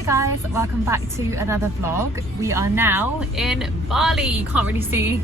Hi guys, welcome back to another vlog. We are now in Bali. You can't really see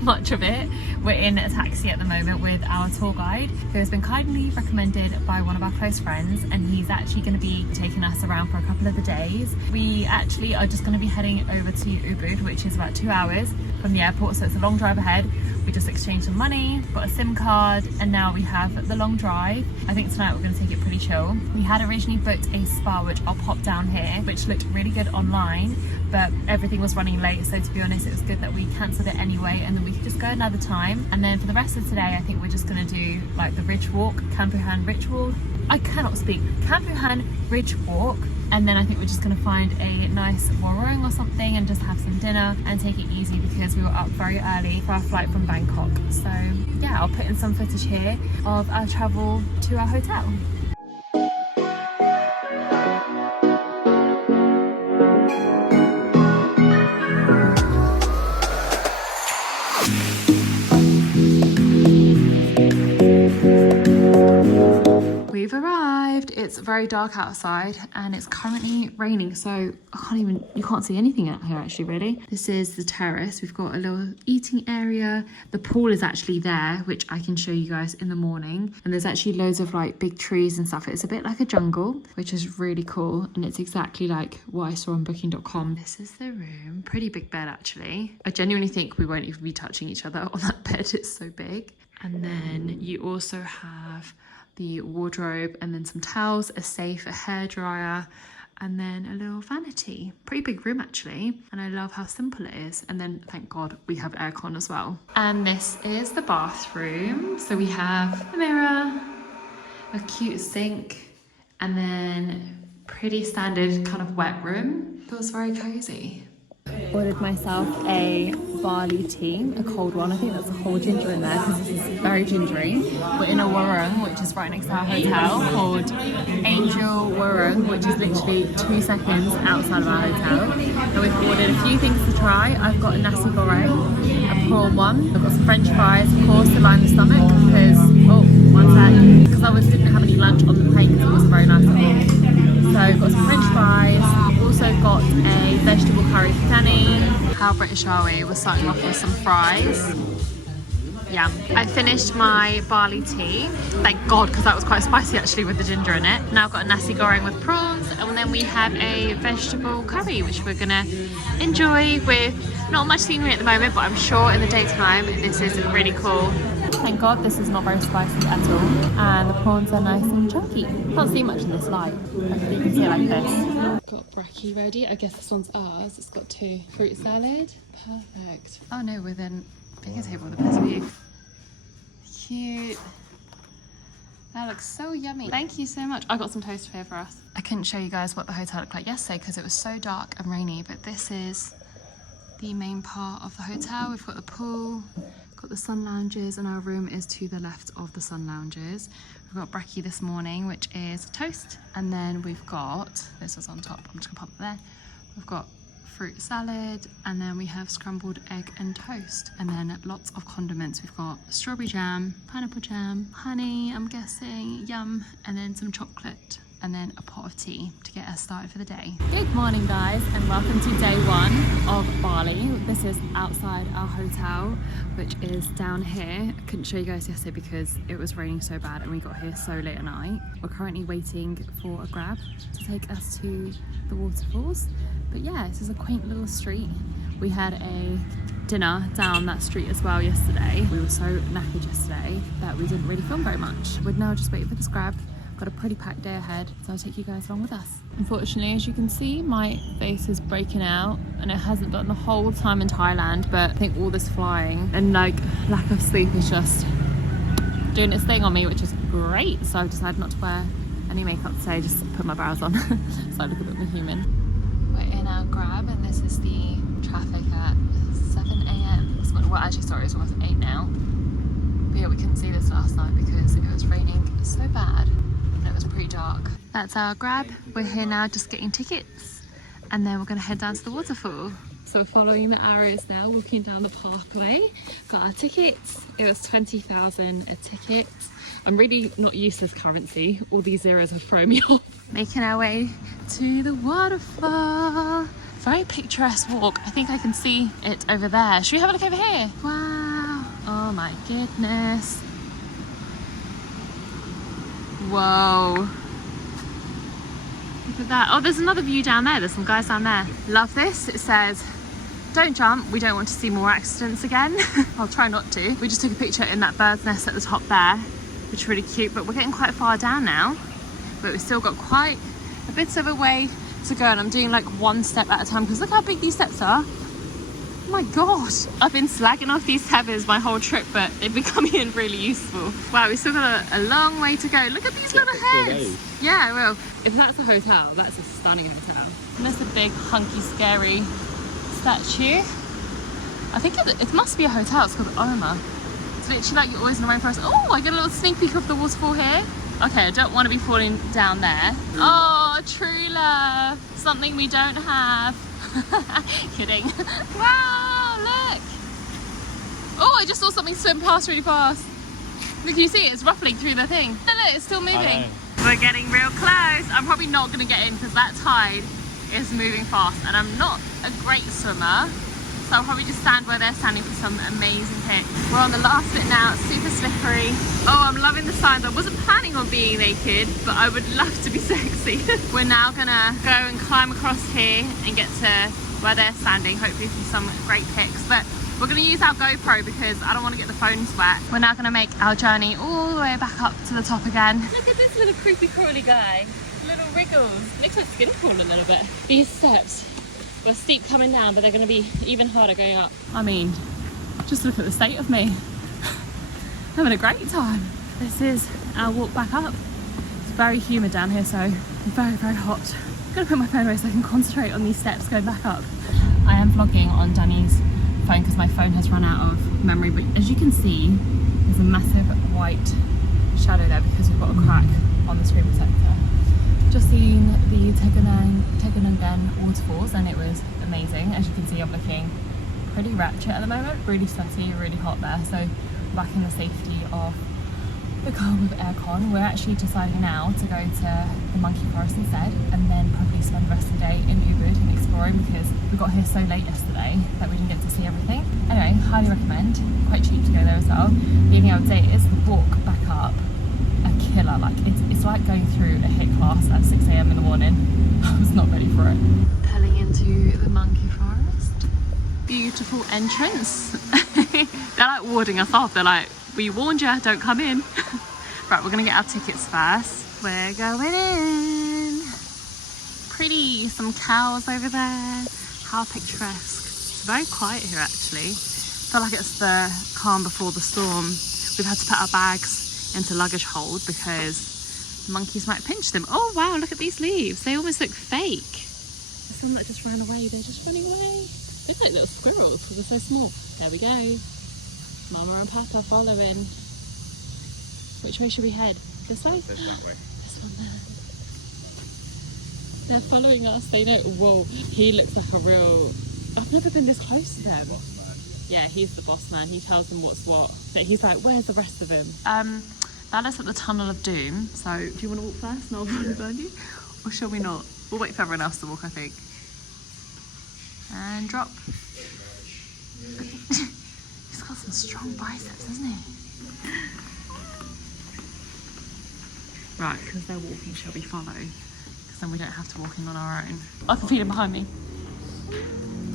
much of it. We're in a taxi at the moment with our tour guide, who has been kindly recommended by one of our close friends, and he's actually going to be taking us around for a couple of the days. We actually are just going to be heading over to Ubud, which is about 2 hours from the airport, so it's a long drive ahead. We just exchanged some money, got a SIM card, and now we have the long drive. I think tonight we're going to take it pretty chill. We had originally booked a spa, which I'll pop down here, which looked really good online, but everything was running late, so to be honest it was good that we cancelled it anyway, and then we could just go another time. And then for the rest of today, I think we're just going to do like the Ridge Walk, Campuhan Ridge Walk. I cannot speak. Campuhan Ridge Walk. And then I think we're just going to find a nice WARUNG or something and just have some dinner and take it easy because we were up very early for our flight from Bangkok. So yeah, I'll put in some footage here of our travel to our hotel. We've arrived. It's very dark outside and it's currently raining, so you can't see anything out here actually, really. This is the terrace. We've got a little eating area. The pool is actually there, which I can show you guys in the morning. And there's actually loads of like big trees and stuff. It's a bit like a jungle, which is really cool. And it's exactly like what I saw on booking.com. This is the room. Pretty big bed actually. I genuinely think we won't even be touching each other on that bed. It's so big. And then you also have the wardrobe and then some towels, a safe, a hairdryer, and then a little vanity. Pretty big room actually, and I love how simple it is. And then thank God we have aircon as well. And this is the bathroom. So we have a mirror, a cute sink, and then pretty standard kind of wet room. Feels very cozy. Ordered myself a Bali tea, a cold one. I think that's a whole ginger in there because this is very gingery. We're in a WARUNG, which is right next to our hotel, called Angel WARUNG, which is literally 2 seconds outside of our hotel. And we've ordered a few things to try. I've got a nasi goreng, a prawn one. I've got some French fries, of course, to line the stomach because, because I didn't have any lunch on the plane because it was very nice at all. So I've got some French fries, also got a vegetable curry penne. How British are we? We're starting off with some fries. Yeah, I finished my Bali tea. Thank God, because that was quite spicy actually with the ginger in it. Now I've got a nasi goreng with prawns, and then we have a vegetable curry, which we're gonna enjoy with not much scenery at the moment, but I'm sure in the daytime this is really cool. Thank God this is not very spicy at all, and the prawns are nice and chunky. Can't see much in this light. Hopefully you can see it like this. Got brekkie ready. I guess this one's ours. It's got 2 fruit salad. Perfect. Oh no, with a bigger table with a better view. Cute. That looks so yummy. Thank you so much. I got some toast here for us. I couldn't show you guys what the hotel looked like yesterday because it was so dark and rainy, but this is the main part of the hotel. We've got the pool, got the sun lounges, and our room is to the left of the sun lounges. We've got brekkie this morning, which is toast, and then we've got, this is on top, I'm just gonna pop it there. We've got fruit salad, and then we have scrambled egg and toast, and then lots of condiments. We've got strawberry jam, pineapple jam, honey, I'm guessing, yum, and then some chocolate, and then a pot of tea to get us started for the day. Good morning guys, and welcome to day 1 of Bali. This is outside our hotel, which is down here. I couldn't show you guys yesterday because it was raining so bad and we got here so late at night. We're currently waiting for a grab to take us to the waterfalls. But yeah, this is a quaint little street. We had a dinner down that street as well yesterday. We were so knackered yesterday that we didn't really film very much. We're now just waiting for this grab. Got a pretty packed day ahead, so I'll take you guys along with us. Unfortunately, as you can see, my face is breaking out, and it hasn't done the whole time in Thailand, but I think all this flying and like lack of sleep is just doing its thing on me, which is great. So I've decided not to wear any makeup today, just put my brows on so I look a bit more human. We're in our grab, and this is the traffic at 7 AM. Well, actually, sorry, it's almost 8 now. But yeah, we couldn't see this last night because it was raining so bad. It was pretty dark. That's our grab. We're here now just getting tickets, and then we're going to head down to the waterfall. So we're following the arrows now, walking down the parkway. Got our tickets. It was 20,000 a ticket. I'm really not used to this currency. All these zeros have thrown me off. Making our way to the waterfall. Very picturesque walk. I think I can see it over there. Should we have a look over here? Wow. Oh my goodness. Whoa. Look at that. Oh, there's another view down there. There's some guys down there. Love this. It says, don't jump. We don't want to see more accidents again. I'll try not to. We just took a picture in that bird's nest at the top there, which is really cute, but we're getting quite far down now. But we've still got quite a bit of a way to go, and I'm doing like one step at a time because look how big these steps are. Oh my god, I've been slagging off these tethers my whole trip, but they've been coming in really useful. Wow, we've still got a long way to go. Look at these little heads. Yeah, well, if that's a hotel, that's a stunning hotel. And there's a big hunky scary statue. I think it must be a hotel. It's called Oma. It's literally like you're always in the rainforest. Oh, I get a little sneak peek of the waterfall here. Okay, I don't want to be falling down there. Oh, true love. Something we don't have. Kidding. Wow, look. Oh, I just saw something swim past really fast. Look, you see it? It's ruffling through the thing. Look, it's still moving. We're getting real close. I'm probably not going to get in because that tide is moving fast and I'm not a great swimmer. So I'll probably just stand where they're standing for some amazing pics. We're on the last bit now, it's super slippery. Oh, I'm loving the signs. I wasn't planning on being naked, but I would love to be sexy. We're now gonna go and climb across here and get to where they're standing, hopefully for some great pics. But we're gonna use our GoPro because I don't wanna get the phone wet. We're now gonna make our journey all the way back up to the top again. Look at this little creepy crawly guy. Little wriggles. Looks like skin crawl a little bit. These steps were steep coming down, but they're going to be even harder going up. I mean, just look at the state of me. Having a great time. This is our walk back up. It's very humid down here, so very, very hot. I'm going to put my phone away so I can concentrate on these steps going back up. I am vlogging on Danny's phone because my phone has run out of memory, but as you can see, there's a massive white shadow there because we've got a crack on the screen protector. Just seen the Tegenungan waterfalls and it was amazing. As you can see, I'm looking pretty ratchet at the moment, really sweaty, really hot there. So back in the safety of the car with aircon. We're actually deciding now to go to the monkey forest instead and then probably spend the rest of the day in Ubud and exploring because we got here so late yesterday that we didn't get to see everything. Anyway, highly recommend. Quite cheap to go there as well. The only thing I would say is the walk back up, a killer. Like it's like going through a HIIT class at 6 AM in the morning. I was not ready for it. Pulling into the monkey forest. Beautiful entrance. They're like warding us off. They're like, we warned you, don't come in. Right, we're gonna get our tickets first. We're going in. Pretty, some cows over there. How picturesque. It's very quiet here actually. I feel like it's the calm before the storm. We've had to put our bags into luggage hold because monkeys might pinch them. Oh wow, look at these leaves. They almost look fake. There's some that just ran away. They're just running away. They look like little squirrels because they're so small. There we go. Mama and Papa following. Which way should we head? This way? This way. This one there. They're following us. They know. Whoa, he looks like a real... I've never been this close to them. Yeah, he's the boss man. He tells them what's what. But he's like, where's the rest of them? That is at the Tunnel of Doom. So do you want to walk first and I'll walk behind you? Or shall we not? We'll wait for everyone else to walk, I think. And drop. He's got some strong biceps, hasn't he? Right, because they're walking, shall we follow? Because then we don't have to walk in on our own. I can feel him behind me.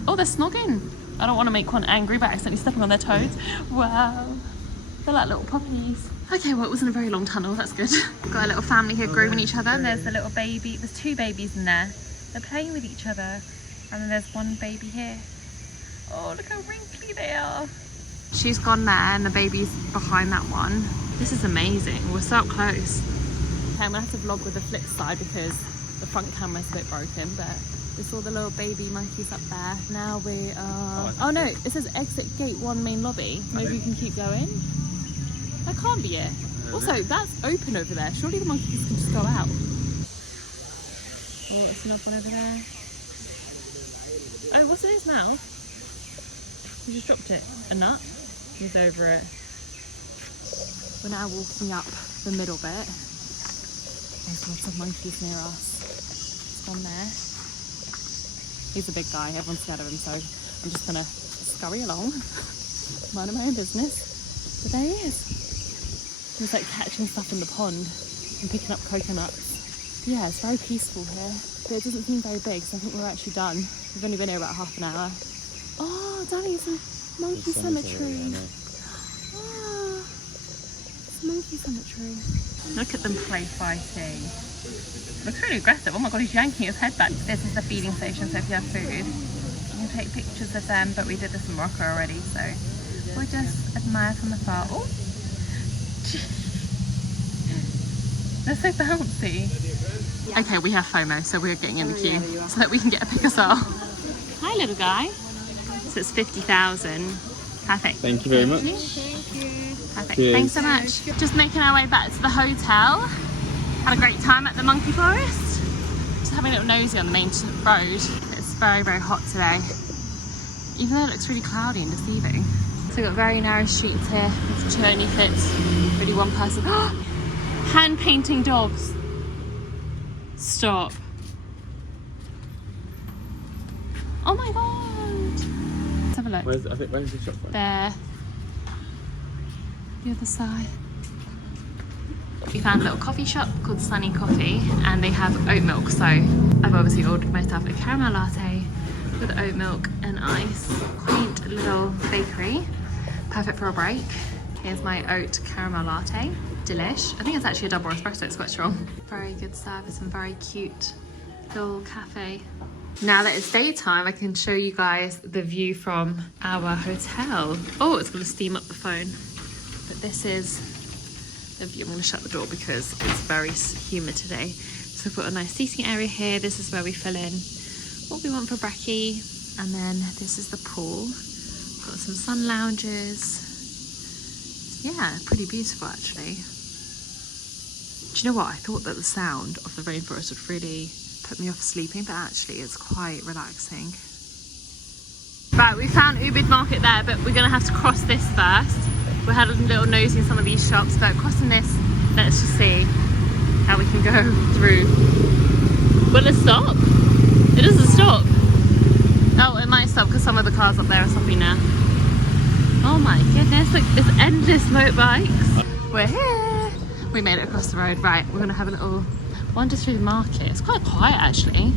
Oh, they're snogging. I don't want to make one angry by accidentally stepping on their toes. Wow. They're like little puppies. Okay, well, it wasn't a very long tunnel. That's good. We've got a little family here grooming each other. And there's a little baby. There's two babies in there. They're playing with each other. And then there's one baby here. Oh, look how wrinkly they are. She's gone there and the baby's behind that one. This is amazing. We're so up close. Okay, I'm going to have to vlog with the flip side because the front camera's a bit broken, but we saw the little baby monkeys up there. Now we are... Oh no, it says exit gate 1 main lobby. Maybe we can keep going. That can't be it. Also, that's open over there. Surely the monkeys can just go out. Oh, it's another one over there. Oh, what's in his mouth? He just dropped it. A nut? He's over it. We're now walking up the middle bit. There's lots of monkeys near us. on there. He's a big guy, everyone's scared of him, so I'm just gonna scurry along, minding my own business. But there he is. He's like catching stuff in the pond and picking up coconuts. Yeah, it's very peaceful here, but it doesn't seem very big, so I think we're actually done. We've only been here about half an hour. Oh, Danny's a monkey cemetery. Oh, it's a monkey cemetery. Look at them play fighting. Looks really aggressive. Oh my god, he's yanking his head back. This is the feeding station, so if you have food, you can take pictures of them, but we did this in Morocco already, so we'll just admire from afar. Oh! They're so bouncy. Yeah. Okay, we have FOMO, so we're getting in the queue so that we can get a pick us all. Hi, little guy. So it's 50,000. Perfect. Thank you very much. Thank you. Perfect. Cheers. Thanks so much. Just making our way back to the hotel. Had a great time at the monkey forest. Just having a little nosy on the main road. It's very, very hot today. Even though it looks really cloudy and deceiving. So we've got very narrow streets here, which only fits really one person. Hand painting dogs. Stop. Oh my god. Let's have a look. Where's the shop from? There. The other side. We found a little coffee shop called Sunny Coffee and they have oat milk, so I've obviously ordered myself a caramel latte with oat milk and ice. Quaint little bakery, perfect for a break. Here's my oat caramel latte, delish. I think it's actually a double espresso, it's quite strong. Very good service and very cute little cafe. Now that it's daytime, I can show you guys the view from our hotel. Oh, it's gonna steam up the phone. But this is the view. I'm gonna shut the door because it's very humid today. So we've got a nice seating area here. This is where we fill in what we want for brekkie. And then this is the pool. Got some sun lounges. Yeah, pretty beautiful actually. Do you know what? I thought that the sound of the rainforest would really put me off sleeping, but actually it's quite relaxing. Right, we found Ubud market there, but we're gonna have to cross this first. We had a little nosy in some of these shops, but crossing this, let's just see how we can go through. Will it stop? It doesn't stop. Oh, it might stop because some of the cars up there are stopping now. Oh my goodness, look, there's endless motorbikes. We're here. We made it across the road. Right, we're gonna have a little wander through the market. It's quite quiet actually.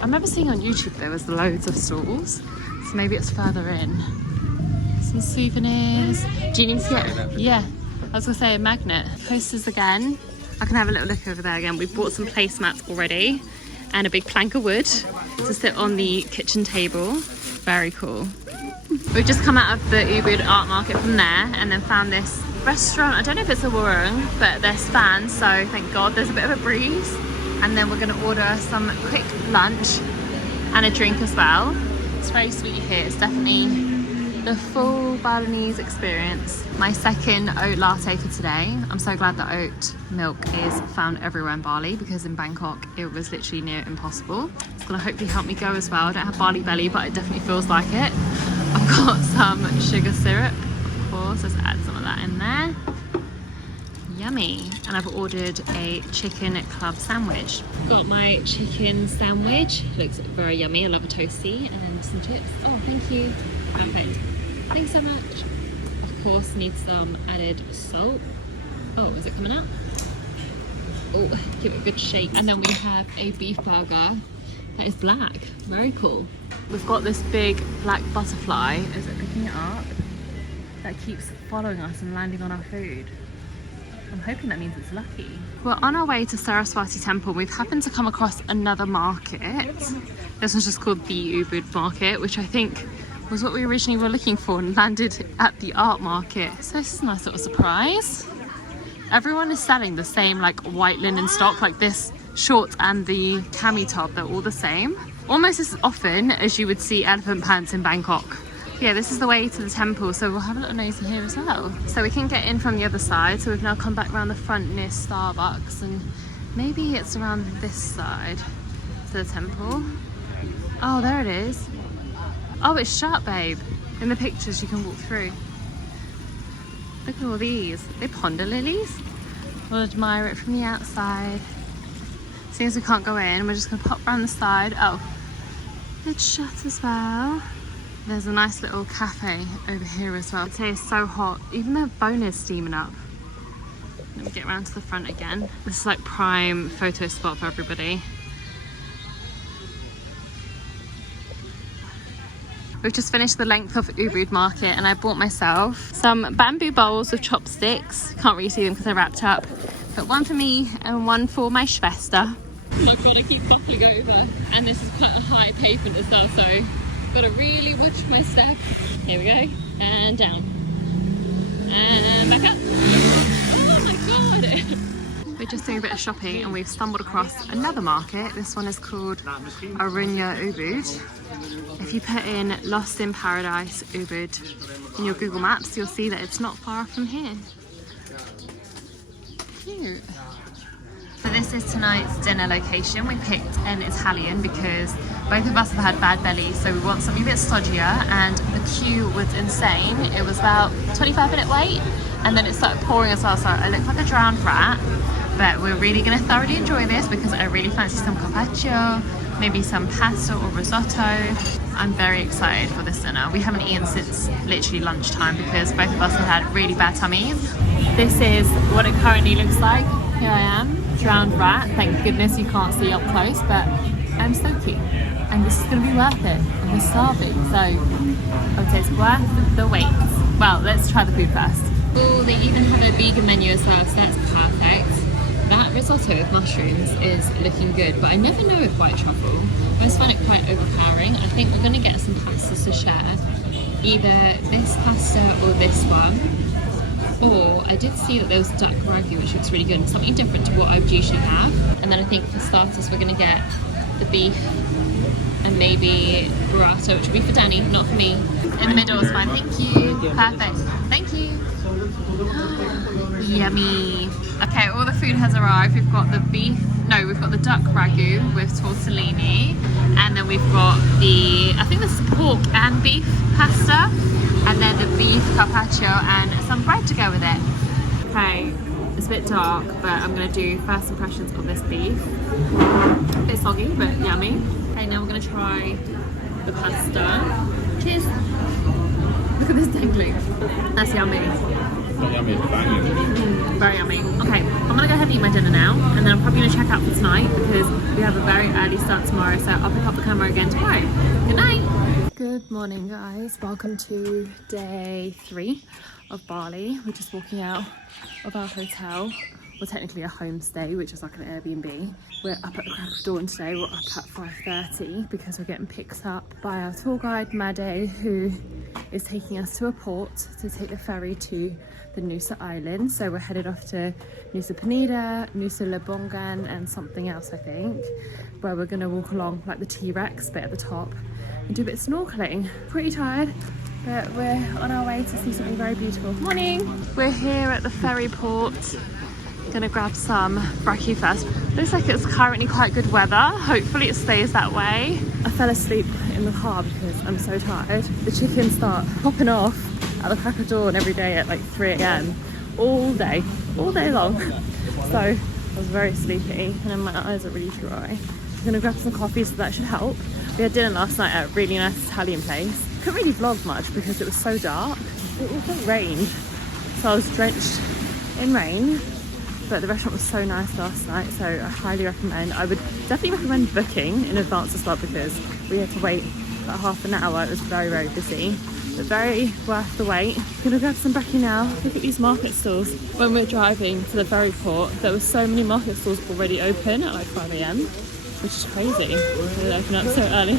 I remember seeing on YouTube there was loads of stalls, so maybe it's further in. Some souvenirs. Do you need to get, yeah, I was gonna say a magnet. Posters again. I can have a little look over there again. We've bought some placemats already and a big plank of wood to sit on the kitchen table. Very cool. We've just come out of the Ubud art market from there and then found this restaurant. I don't know if it's a WARUNG, but there's fans, so thank God there's a bit of a breeze. And then we're gonna order some quick lunch and a drink as well. It's very sweet here. It's definitely the full Balinese experience. My second oat latte for today. I'm so glad that oat milk is found everywhere in Bali because in Bangkok it was literally near impossible. It's gonna hopefully help me go as well. I don't have Bali belly, but it definitely feels like it. I've got some sugar syrup, of course. Let's add some of that in there. Yummy. And I've ordered a chicken club sandwich. Got my chicken sandwich. Looks very yummy. I love a toasty and some chips. Oh, thank you. Perfect. Thanks so much. Of course, need some added salt. Oh, is it coming out? Oh, give it a good shake. And then we have a beef burger that is black. Very cool. We've got this big black butterfly. Is it picking it up? That keeps following us and landing on our food. I'm hoping that means it's lucky. We're on our way to Saraswati Temple. We've happened to come across another market. This one's just called the Ubud Market, which I think was what we originally were looking for and landed at the art market. So this is a nice little surprise. Everyone is selling the same like white linen stock, like this short and the cami top, they're all the same. Almost as often as you would see elephant pants in Bangkok. Yeah, this is the way to the temple, so we'll have a little nose in here as well. So we can get in from the other side, so we've now come back around the front near Starbucks, and maybe it's around this side to the temple. Oh, there it is. Oh, it's shut, babe. In the pictures you can walk through. Look at all these. They're ponder lilies. We'll admire it from the outside. Seeing as we can't go in, we're just gonna pop around the side. Oh, it's shut as well. There's a nice little cafe over here as well. Today is so hot. Even the bone is steaming up. Let me get around to the front again. This is like prime photo spot for everybody. We've just finished the length of Ubud market and I bought myself some bamboo bowls with chopsticks. Can't really see them because they're wrapped up. But one for me and one for my Schwester. Oh my god, I keep buckling over. And this is quite a high pavement as well, so I've got to really watch my step. Here we go. And down. And back up. Oh my god. We're just doing a bit of shopping and we've stumbled across another market. This one is called WARUNG Ubud. If you put in Lost in Paradise Ubud in your Google Maps, you'll see that it's not far from here. Cute. So this is tonight's dinner location. We picked an Italian because both of us have had bad bellies, so we want something a bit stodgier, and the queue was insane. It was about 25-minute wait and then it started pouring as well, so I looked like a drowned rat. But we're really going to thoroughly enjoy this because I really fancy some carpaccio, maybe some pasta or risotto. I'm very excited for this dinner. We haven't eaten since literally lunchtime because both of us have had really bad tummies. This is what it currently looks like. Here I am, drowned rat. Thank goodness you can't see up close, but I'm so cute. And this is going to be worth it. And we're starving, so I would say it's worth the wait. Well, let's try the food first. Oh, they even have a vegan menu as well, so that's perfect. That risotto with mushrooms is looking good, but I never know with white truffle. I just find it quite overpowering. I think we're going to get some pastas to share. Either this pasta or this one. Or I did see that there was duck ragu, which looks really good. Something different to what I would usually have. And then I think for starters we're going to get the beef and maybe burrata, which will be for Danny, not for me. In the middle is fine. Thank you. Perfect. Thank you. Yummy. Okay, all the food has arrived. We've got the beef, no, we've got the duck ragu with tortellini, and then we've got the, I think this is pork and beef pasta, and then the beef carpaccio and some bread to go with it. Okay, it's a bit dark, but I'm gonna do first impressions of this beef. A bit soggy, but yummy. Okay, now we're gonna try the pasta. Cheers. Look at this dangling. That's yummy. Yummy, very yummy. Okay, I'm gonna go ahead and eat my dinner now, and then I'm probably gonna check out for tonight because we have a very early start tomorrow, so I'll pick up the camera again tomorrow. Good night. Good morning, guys. Welcome to day 3 of Bali. We're just walking out of our hotel, well, technically a homestay, which is like an Airbnb. We're up at the crack of dawn today. We're up at 5:30 because we're getting picked up by our tour guide Made, who is taking us to a port to take the ferry to the Nusa island. So we're headed off to Nusa PENIDA, Nusa Lebongan and something else, I think, where we're gonna walk along like the T-Rex bit at the top and do a bit of snorkeling. Pretty tired, but we're on our way to see something very beautiful. Morning! We're here at the ferry port. Gonna grab some brekkie first. Looks like it's currently quite good weather. Hopefully it stays that way. I fell asleep in the car because I'm so tired. The chickens start popping off at the crack of dawn every day at like 3 AM all day long. So I was very sleepy and then my eyes are really dry. I'm gonna grab some coffee, so that should help. We had dinner last night at a really nice Italian place. Couldn't really vlog much because it was so dark. It also rained, so I was drenched in rain. But the restaurant was so nice last night, so I highly recommend. I would definitely recommend booking in advance as well because we had to wait about half an hour. It was very, very busy, but very worth the wait. Gonna grab some brekkie now. Look at these market stalls. When we're driving to the ferry port, there were so many market stalls already open at like 5 AM, which is crazy. They open up so early.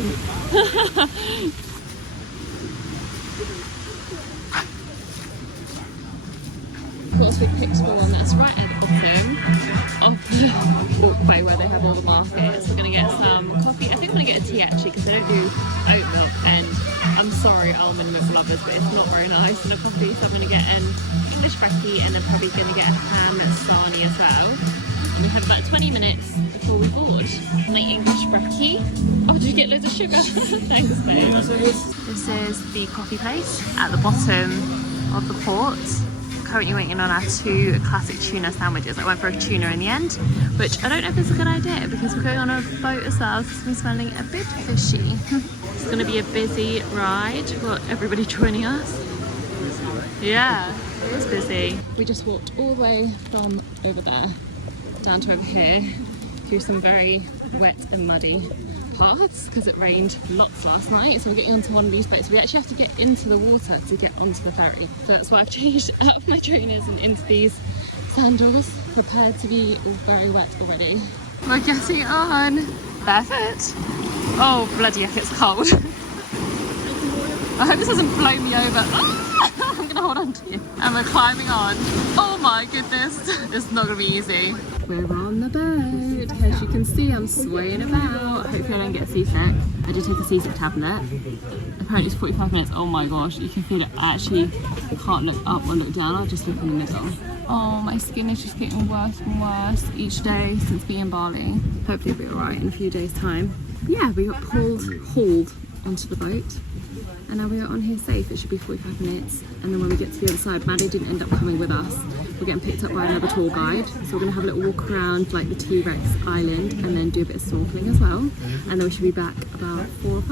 Of course, we picked the one that's right at the bottom of the walkway where they have all the markets. We're gonna get some coffee. I think I'm gonna get a tea actually because they don't do oat milk, and I'm sorry almond milk lovers, but it's not very nice in a coffee, so I'm gonna get an English brekkie and then probably gonna get a ham sarnie as well. And we have about 20 minutes before we board. My English brekkie. Oh, did you get loads of sugar? Thanks, babe. This is the coffee place at the bottom of the port. currently waiting on our 2 classic tuna sandwiches. I went for a tuna in the end, which I don't know if it's a good idea because we're going on a boat as well, so it's been smelling a bit fishy. It's going to be a busy ride. We've got everybody joining us. Yeah, it is busy. We just walked all the way from over there down to over here through some very wet and muddy paths because it rained lots last night, so we're getting onto one of these boats. We actually have to get into the water to get onto the ferry, so that's why I've changed out of my trainers and into these sandals, prepared to be all very wet already. We're getting on barefoot. Oh bloody heck, it's cold. I hope this doesn't blow me over. I'm gonna hold on to you. And we're climbing on. Oh my goodness, this is not gonna be easy. We're on the boat. As you can see, I'm swaying about. Hopefully I don't get seasick. I did take a seasick tablet. Apparently it's 45 minutes. Oh my gosh, you can feel it. I actually can't look up or look down. I'll just look in the middle. Oh, my skin is just getting worse and worse each day since being in Bali. Hopefully it'll be alright in a few days' time. Yeah, we got hauled onto the boat. And now we are on here safe. It should be 45 minutes. And then when we get to the other side, Maddie didn't end up coming with us. We're getting picked up by another tour guide. So we're gonna have a little walk around like the T-Rex island and then do a bit of snorkeling as well. And then we should be back about 4 or 5.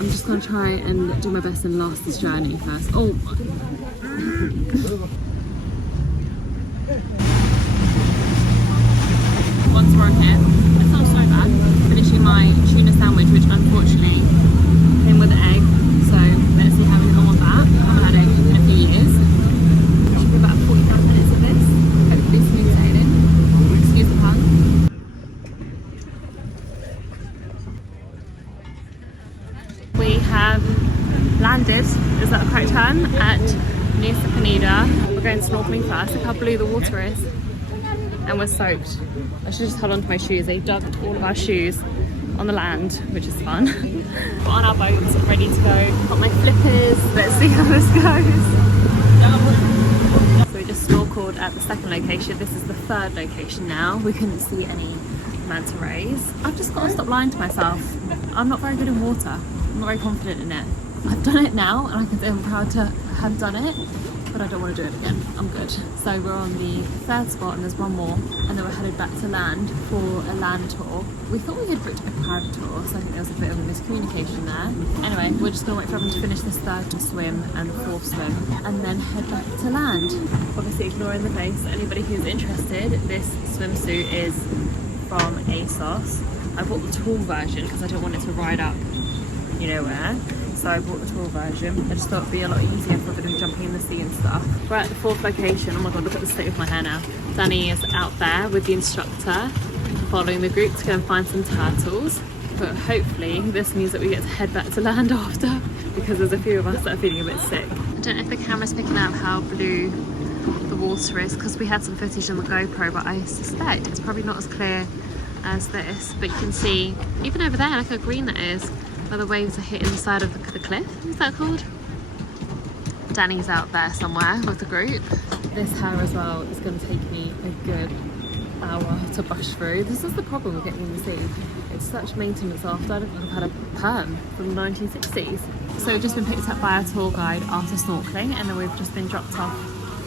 I'm just gonna try and do my best and last this journey first. Oh. Once we're on here, it's not so bad. Finishing my tuna sandwich, which unfortunately came with an egg. So let's see how we go on that. I haven't had egg in a few years. Should be about 45 minutes of this. Hopefully smooth sailing. Excuse the pun. We have landed, is that the correct term, at Nusa PENIDA. We're going snorkeling first. Look how blue the water is. And we're soaked. I should just hold on to my shoes. They dug all of our shoes on the land, which is fun. We're on our boats, ready to go. Got my flippers. Let's see how this goes. So we just snorkeled at the second location. This is the third location now. We couldn't see any manta rays. I've just got to stop lying to myself. I'm not very good in water. I'm not very confident in it. I've done it now and I can say I'm proud to have done it, but I don't want to do it again. I'm good. So we're on the third spot and there's one more, and then we're headed back to land for a land tour. We thought we had booked a private tour, so I think there was a bit of a miscommunication there. Anyway, we're just gonna wait for everyone to finish this third swim and the fourth swim, and then head back to land. Obviously ignoring the face. Anybody who's interested, this swimsuit is from ASOS. I bought the tall version because I don't want it to ride up, you know where. So I bought the tall version. I just thought it'd be a lot easier if we're going to be jumping in the sea and stuff. We're at the fourth location. Oh my god, look at the state of my hair now. Danny is out there with the instructor, following the group to go and find some turtles. But hopefully this means that we get to head back to land after, because there's a few of us that are feeling a bit sick. I don't know if the camera's picking up how blue the water is, because we had some footage on the GoPro, but I suspect it's probably not as clear as this. But you can see, even over there, look how green that is. Where the waves are hitting the side of the cliff. What's that called? Danny's out there somewhere with the group. This hair as well is going to take me a good hour to brush through. This is the problem with getting in the sea. It's such maintenance after. I don't think I've had a perm from the 1960s. So we've just been picked up by our tour guide after snorkeling, and then we've just been dropped off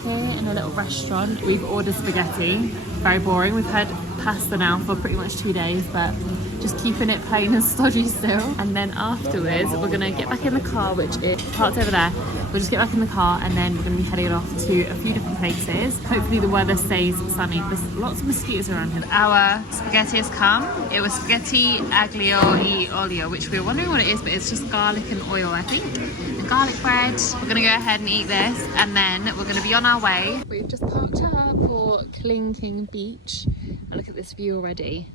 here in a little restaurant. We've ordered spaghetti. Very boring. We've had pasta now for pretty much 2 days, but just keeping it plain and stodgy still. And then afterwards we're gonna get back in the car, which is parked over there. We'll just get back in the car and then we're gonna be heading off to a few different places. Hopefully the weather stays sunny. There's lots of mosquitoes around here. Our spaghetti has come. It was spaghetti aglio e olio, which we were wondering what it is, but it's just garlic and oil, I think. And garlic bread. We're gonna go ahead and eat this, and then we're gonna be on our way. We've just parked up for Kling Beach. And look at this view already.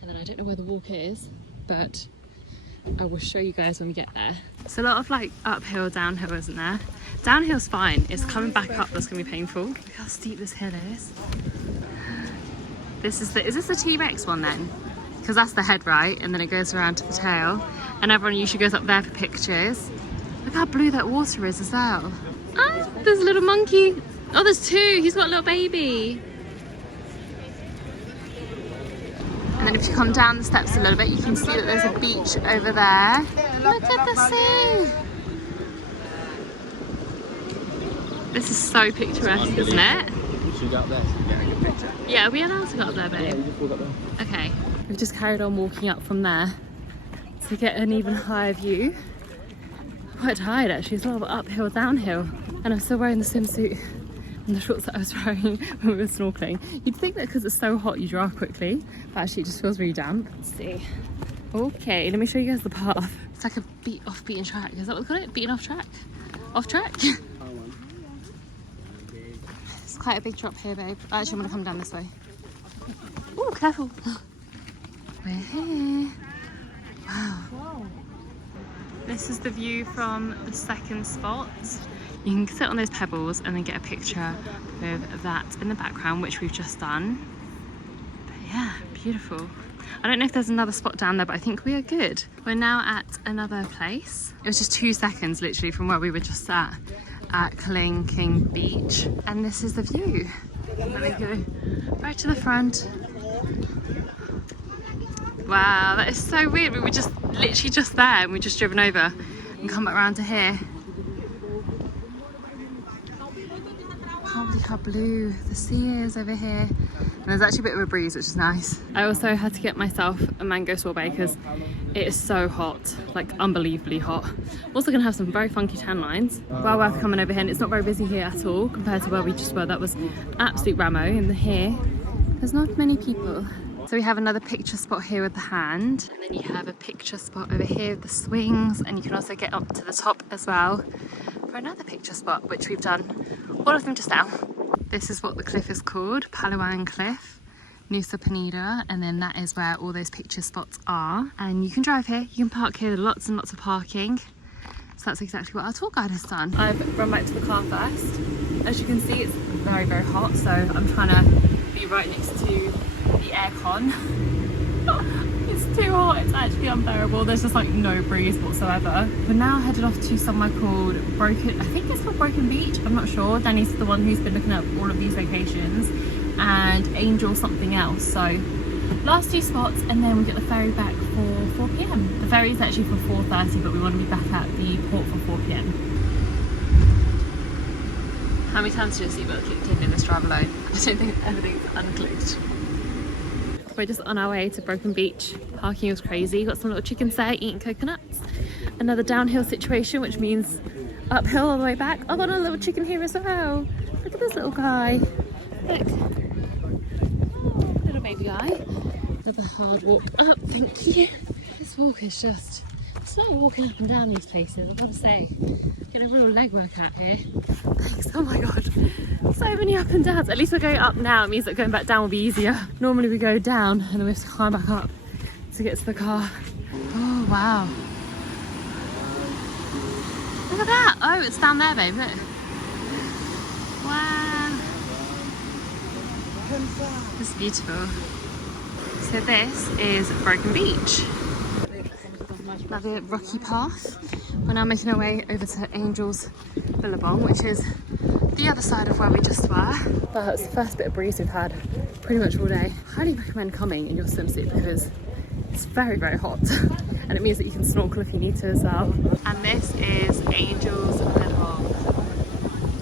And then I don't know where the walk is, but I will show you guys when we get there. It's a lot of like uphill, downhill, isn't there? Downhill's fine. It's coming back up that's gonna be painful. Look how steep this hill is. Is this the T-Rex one then? Because that's the head, right? And then it goes around to the tail. And everyone usually goes up there for pictures. Look how blue that water is as well. Ah, there's a little monkey. Oh, there's two. He's got a little baby. And then if you come down the steps a little bit, you can see that there's a beach over there. Look at the sea. This is so picturesque, isn't it? Should we go up there so we get a good picture? Yeah, are we allowed to go up there, babe? Yeah, we just walk up there. Okay. We've just carried on walking up from there to get an even higher view. I'm quite tired actually, it's a lot of uphill, downhill. And I'm still wearing the swimsuit and the shorts that I was wearing when we were snorkeling. You'd think that because it's so hot you dry quickly, but actually it just feels really damp. Let's see. Okay, let me show you guys the path. It's like a off beaten track. Is that what they call it? Beaten off track? Off track? It's quite a big drop here, babe. Actually, I'm gonna come down this way. Oh, careful. We're here. Wow. This is the view from the second spot. You can sit on those pebbles and then get a picture with that in the background, which we've just done. But yeah, beautiful. I don't know if there's another spot down there, but I think we are good. We're now at another place. It was just 2 seconds literally from where we were just at Kling Beach. And this is the view. There we go. Right to the front. Wow, that is so weird. We were just literally just there and we just driven over and come back around to here. Can't believe how blue the sea is over here. And there's actually a bit of a breeze, which is nice. I also had to get myself a mango sorbet because it is so hot, like unbelievably hot. Also gonna have some very funky tan lines. Well worth coming over here, and it's not very busy here at all compared to where we just were. That was absolute ramo. And here, there's not many people. So we have another picture spot here with the hand, and then you have a picture spot over here with the swings, and you can also get up to the top as well for another picture spot, which we've done all of them just now. This is what the cliff is called, WARUNG Cliff, Nusa PENIDA, and then that is where all those picture spots are. And you can drive here, you can park here, lots and lots of parking. So that's exactly what our tour guide has done. I've run back to the car first. As you can see, it's very, very hot, so I'm trying to be right next to the aircon. It's too hot, it's actually unbearable. There's just like no breeze whatsoever. We're now headed off to somewhere called I think it's called Broken Beach, I'm not sure. Danny's the one who's been looking at all of these locations, and Angel something else. So last 2 spots, and then we get the ferry back for 4 p.m. The ferry is actually for 4:30, but we want to be back at the port for 4 p.m. How many times did your seatbelt kicked in this drive alone? I don't think everything's unclicked. We're just on our way to Broken Beach. Parking was crazy. Got some little chickens there eating coconuts. Another downhill situation, which means uphill all the way back. I've got a little chicken here as well. Look at this little guy. Look. Little baby guy. Another hard walk up, thank you. This walk is just, it's like walking up and down these places, I've got to say. Get a real leg workout here. Thanks, oh my god. So many up and downs. At least we're going up now. It means that going back down will be easier. Normally we go down and then we have to climb back up to get to the car. Oh wow. Look at that. Oh, it's down there, babe. Look. Wow. It's beautiful. So this is Broken Beach. Another rocky path. We're now making our way over to Angel's Billabong, which is the other side of where we just were. But it's the first bit of breeze we've had pretty much all day. Highly recommend coming in your swimsuit because it's very, very hot. And it means that you can snorkel if you need to as well. And this is Angel's Billabong.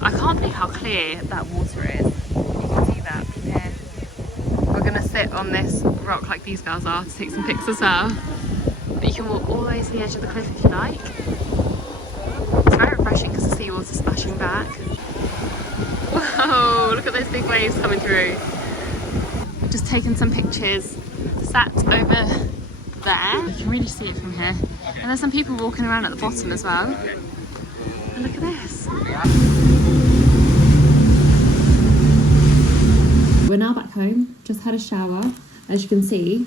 I can't believe how clear that water is. You can see that from here. We're gonna sit on this rock like these girls are to take some pics as well. But you can walk all the way to the edge of the cliff if you like. It's very refreshing because the seawater's splashing back. Whoa, look at those big waves coming through. I've just taken some pictures, sat over there. You can really see it from here. And there's some people walking around at the bottom as well. And look at this. We're now back home, just had a shower. As you can see,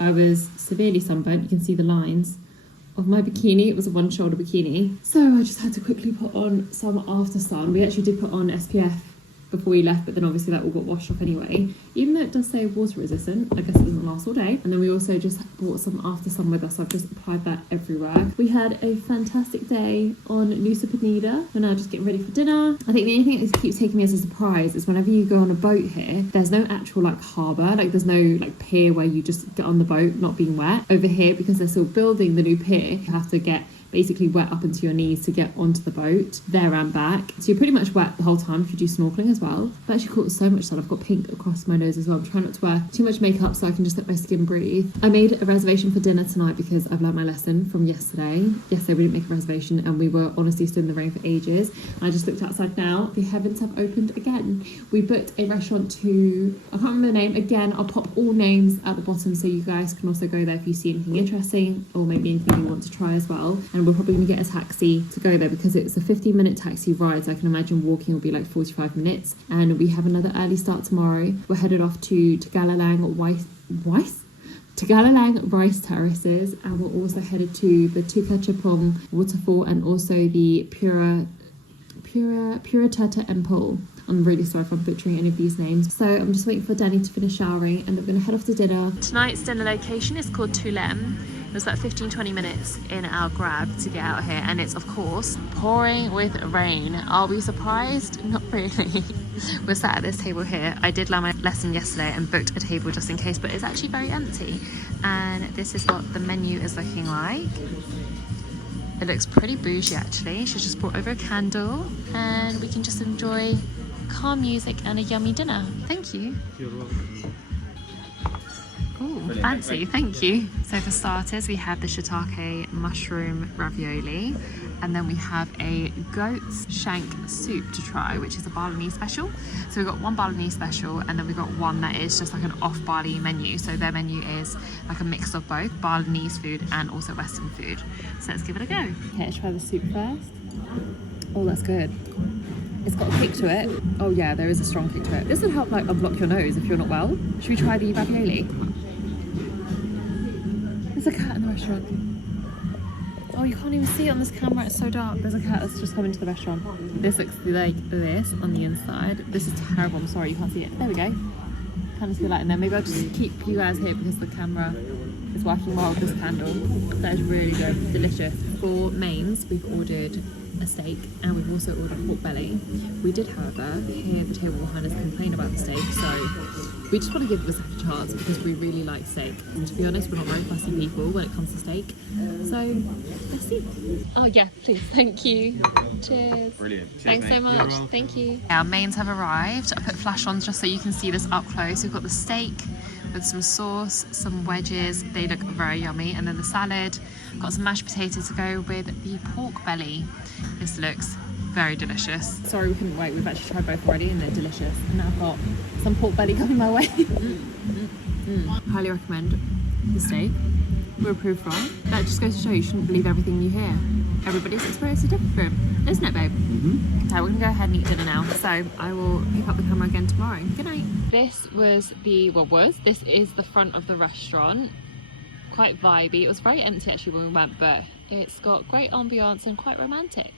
I was severely sunburnt. You can see the lines of my bikini. It was a one-shoulder bikini. So I just had to quickly put on some after sun. We actually did put on SPF before we left, but then obviously that all got washed off anyway. Even though it does say water resistant, I guess it doesn't last all day. And then we also just brought some after sun with us. So I've just applied that everywhere. We had a fantastic day on Nusa PENIDA. We're now just getting ready for dinner. I think the only thing that keeps taking me as a surprise is whenever you go on a boat here, there's no actual like harbour, like there's no like pier where you just get on the boat not being wet. Over here, because they're still building the new pier, you have to get basically wet up into your knees to get onto the boat, there and back. So you're pretty much wet the whole time if you do snorkeling as well. I've actually caught so much sun. I've got pink across my nose as well. I'm trying not to wear too much makeup so I can just let my skin breathe. I made a reservation for dinner tonight because I've learned my lesson from yesterday. Yesterday we didn't make a reservation and we were honestly stood in the rain for ages. And I just looked outside now. The heavens have opened again. We booked a restaurant to, I can't remember the name. Again, I'll pop all names at the bottom so you guys can also go there if you see anything interesting or maybe anything you want to try as well. And we're probably going to get a taxi to go there because it's a 15-minute taxi ride, so I can imagine walking will be like 45 minutes. And we have another early start tomorrow. We're headed off to Tegenungan rice terraces, and we're also headed to the Tegenungan waterfall and also the Pura Temple. I'm really sorry if I'm butchering any of these names. So I'm just waiting for Danny to finish showering and then we're going to head off to dinner. Tonight's dinner location is called Tulem. It was about 15-20 minutes in our grab to get out here, and it's of course pouring with rain. Are we surprised? Not really. We're sat at this table here. I did learn my lesson yesterday and booked a table just in case, but it's actually very empty. And this is what the menu is looking like. It looks pretty bougie actually. She's just brought over a candle and we can just enjoy calm music and a yummy dinner. Thank you. You're welcome. Oh, fancy, thank you. So for starters, we have the shiitake mushroom ravioli, and then we have a goat's shank soup to try, which is a Balinese special. So we've got one Balinese special, and then we've got one that is just like an off-Bali menu. So their menu is like a mix of both Balinese food and also Western food. So let's give it a go. Okay, let's try the soup first. Oh, that's good. It's got a kick to it. Oh yeah, there is a strong kick to it. This would help like unblock your nose if you're not well. Should we try the ravioli? There's a cat in the restaurant. Oh, you can't even see it on this camera, it's so dark. There's a cat that's just come into the restaurant. This looks like this on the inside. This is terrible, I'm sorry, you can't see it. There we go. Kind of see the light in there. Maybe I'll just keep you guys here because the camera is working well with this candle. That is really good, delicious. For mains, we've ordered a steak and we've also ordered pork belly. We did, however, hear the table behind us complain about the steak, so we just want to give this a chance because we really like steak. And to be honest, we're not very fussy people when it comes to steak. So let's see. Oh yeah, please, thank you. Cheers. Brilliant. Cheers, Thanks so much. Thank you. Our mains have arrived. I put flash on just so you can see this up close. We've got the steak with some sauce, some wedges. They look very yummy. And then the salad. Got some mashed potatoes to go with the pork belly. This looks very delicious. Sorry we couldn't wait. We've actually tried both already and they're delicious. And now I've got some pork belly coming my way. Highly recommend the steak. We're approved from. That just goes to show you shouldn't believe everything you hear. Everybody's experience is different, isn't it, babe? So we're gonna go ahead and eat dinner now. So I will pick up the camera again tomorrow. Good night. This is the front of the restaurant. Quite vibey. It was very empty actually when we went, but it's got great ambiance and quite romantic.